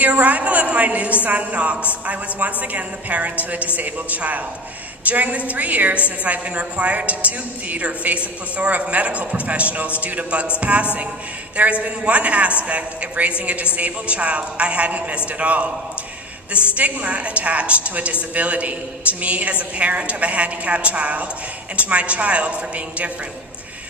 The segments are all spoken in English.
the arrival of my new son, Knox, I was once again the parent to a disabled child. During the 3 years since I've been required to tube feed or face a plethora of medical professionals due to Bug's passing, there has been one aspect of raising a disabled child I hadn't missed at all. The stigma attached to a disability, to me as a parent of a handicapped child, and to my child for being different.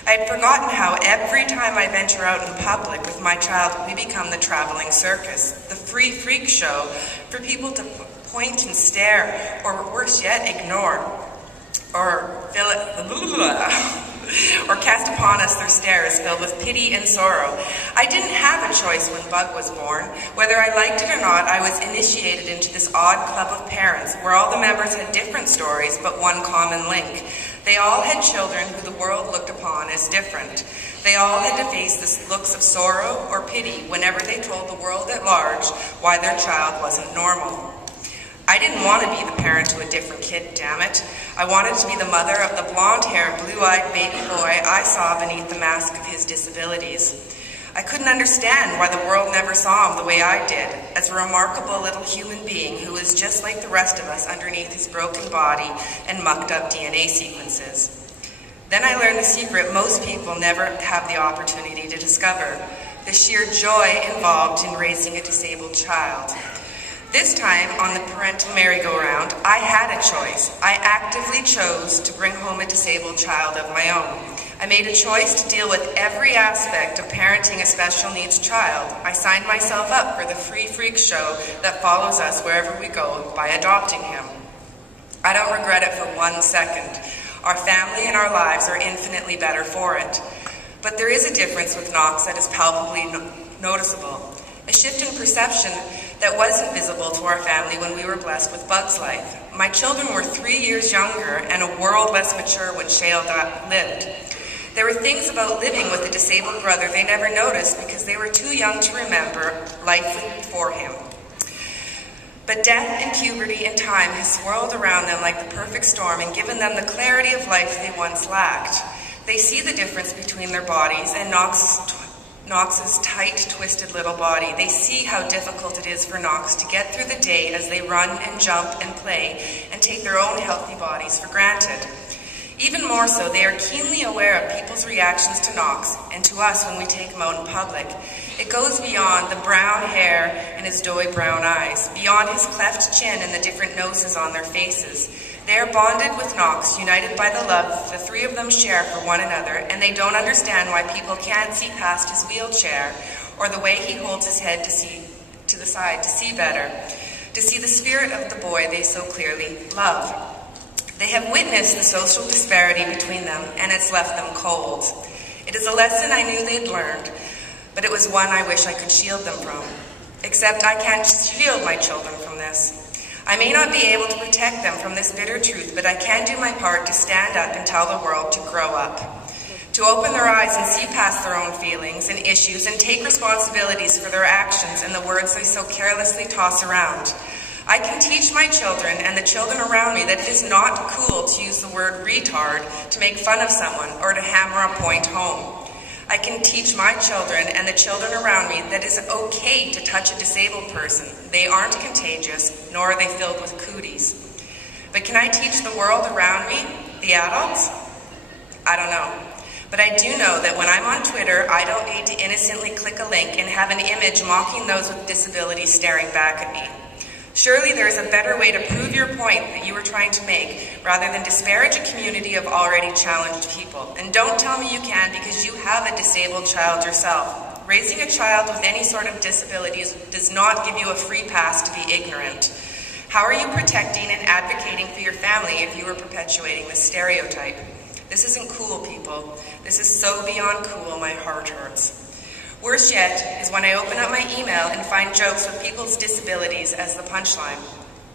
I had forgotten how every time I venture out in public with my child, we become the traveling circus, the free freak show for people to point and stare, or worse yet, ignore, or or cast upon us their stares filled with pity and sorrow. I didn't have a choice when Bug was born. Whether I liked it or not, I was initiated into this odd club of parents where all the members had different stories but one common link. They all had children who the world looked upon as different. They all had to face the looks of sorrow or pity whenever they told the world at large why their child wasn't normal. I didn't want to be the parent to a different kid, damn it. I wanted to be the mother of the blonde-haired, blue-eyed baby boy I saw beneath the mask of his disabilities. I couldn't understand why the world never saw him the way I did, as a remarkable little human being who was just like the rest of us underneath his broken body and mucked-up DNA sequences. Then I learned the secret most people never have the opportunity to discover, the sheer joy involved in raising a disabled child. This time, on the parental merry-go-round, I had a choice. I actively chose to bring home a disabled child of my own. I made a choice to deal with every aspect of parenting a special needs child. I signed myself up for the free freak show that follows us wherever we go by adopting him. I don't regret it for 1 second. Our family and our lives are infinitely better for it. But there is a difference with Knox that is palpably noticeable. A shift in perception that wasn't visible to our family when we were blessed with Bug's life. My children were 3 years younger and a world less mature when Shale lived. There were things about living with a disabled brother they never noticed because they were too young to remember life before him. But death and puberty and time has swirled around them like the perfect storm and given them the clarity of life they once lacked. They see the difference between their bodies and Knox's tight, twisted little body. They see how difficult it is for Knox to get through the day as they run and jump and play and take their own healthy bodies for granted. Even more so, they are keenly aware of people's reactions to Knox and to us when we take him out in public. It goes beyond the brown hair and his doughy brown eyes, beyond his cleft chin and the different noses on their faces. They are bonded with Knox, united by the love the three of them share for one another, and they don't understand why people can't see past his wheelchair or the way he holds his head to the side to see better, to see the spirit of the boy they so clearly love. They have witnessed the social disparity between them, and it's left them cold. It is a lesson I knew they'd learned, but it was one I wish I could shield them from. Except I can't shield my children from this. I may not be able to protect them from this bitter truth, but I can do my part to stand up and tell the world to grow up, to open their eyes and see past their own feelings and issues and take responsibilities for their actions and the words they so carelessly toss around. I can teach my children and the children around me that it is not cool to use the word retard to make fun of someone or to hammer a point home. I can teach my children and the children around me that it is okay to touch a disabled person. They aren't contagious, nor are they filled with cooties. But can I teach the world around me, the adults? I don't know. But I do know that when I'm on Twitter, I don't need to innocently click a link and have an image mocking those with disabilities staring back at me. Surely there is a better way to prove your point that you were trying to make, rather than disparage a community of already challenged people. And don't tell me you can because you have a disabled child yourself. Raising a child with any sort of disabilities does not give you a free pass to be ignorant. How are you protecting and advocating for your family if you are perpetuating this stereotype? This isn't cool, people. This is so beyond cool, my heart hurts. Worse yet is when I open up my email and find jokes with people's disabilities as the punchline.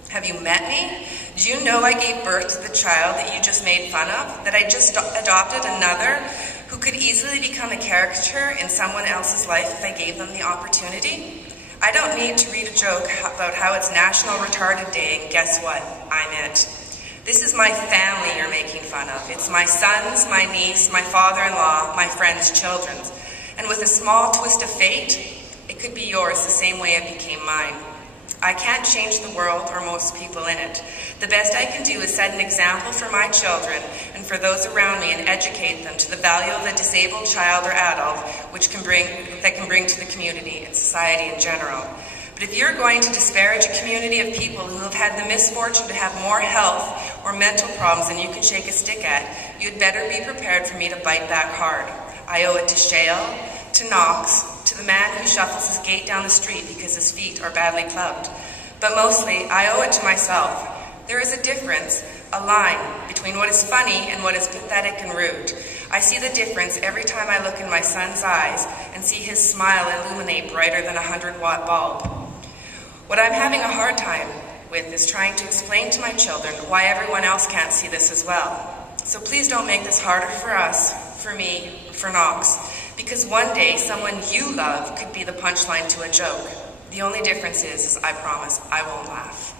Have you met me? Do you know I gave birth to the child that you just made fun of? That I just adopted another who could easily become a caricature in someone else's life if I gave them the opportunity? I don't need to read a joke about how it's National Retarded Day and guess what? I'm it. This is my family you're making fun of. It's my sons, my niece, my father-in-law, my friends' children. And with a small twist of fate, It could be yours the same way it became mine. I can't change the world or most people in it. The best I can do is set an example for my children and for those around me and educate them to the value of a disabled child or adult that can bring to the community and society in general. But if you're going to disparage a community of people who have had the misfortune to have more health or mental problems than you can shake a stick at, you'd better be prepared for me to bite back hard. I owe it to Shale, to Knox, to the man who shuffles his gait down the street because his feet are badly clubbed. But mostly, I owe it to myself. There is a difference, a line, between what is funny and what is pathetic and rude. I see the difference every time I look in my son's eyes and see his smile illuminate brighter than a 100-watt bulb. What I'm having a hard time with is trying to explain to my children why everyone else can't see this as well. So please don't make this harder for us, for me, for Knox, because one day someone you love could be the punchline to a joke. The only difference is I promise I won't laugh.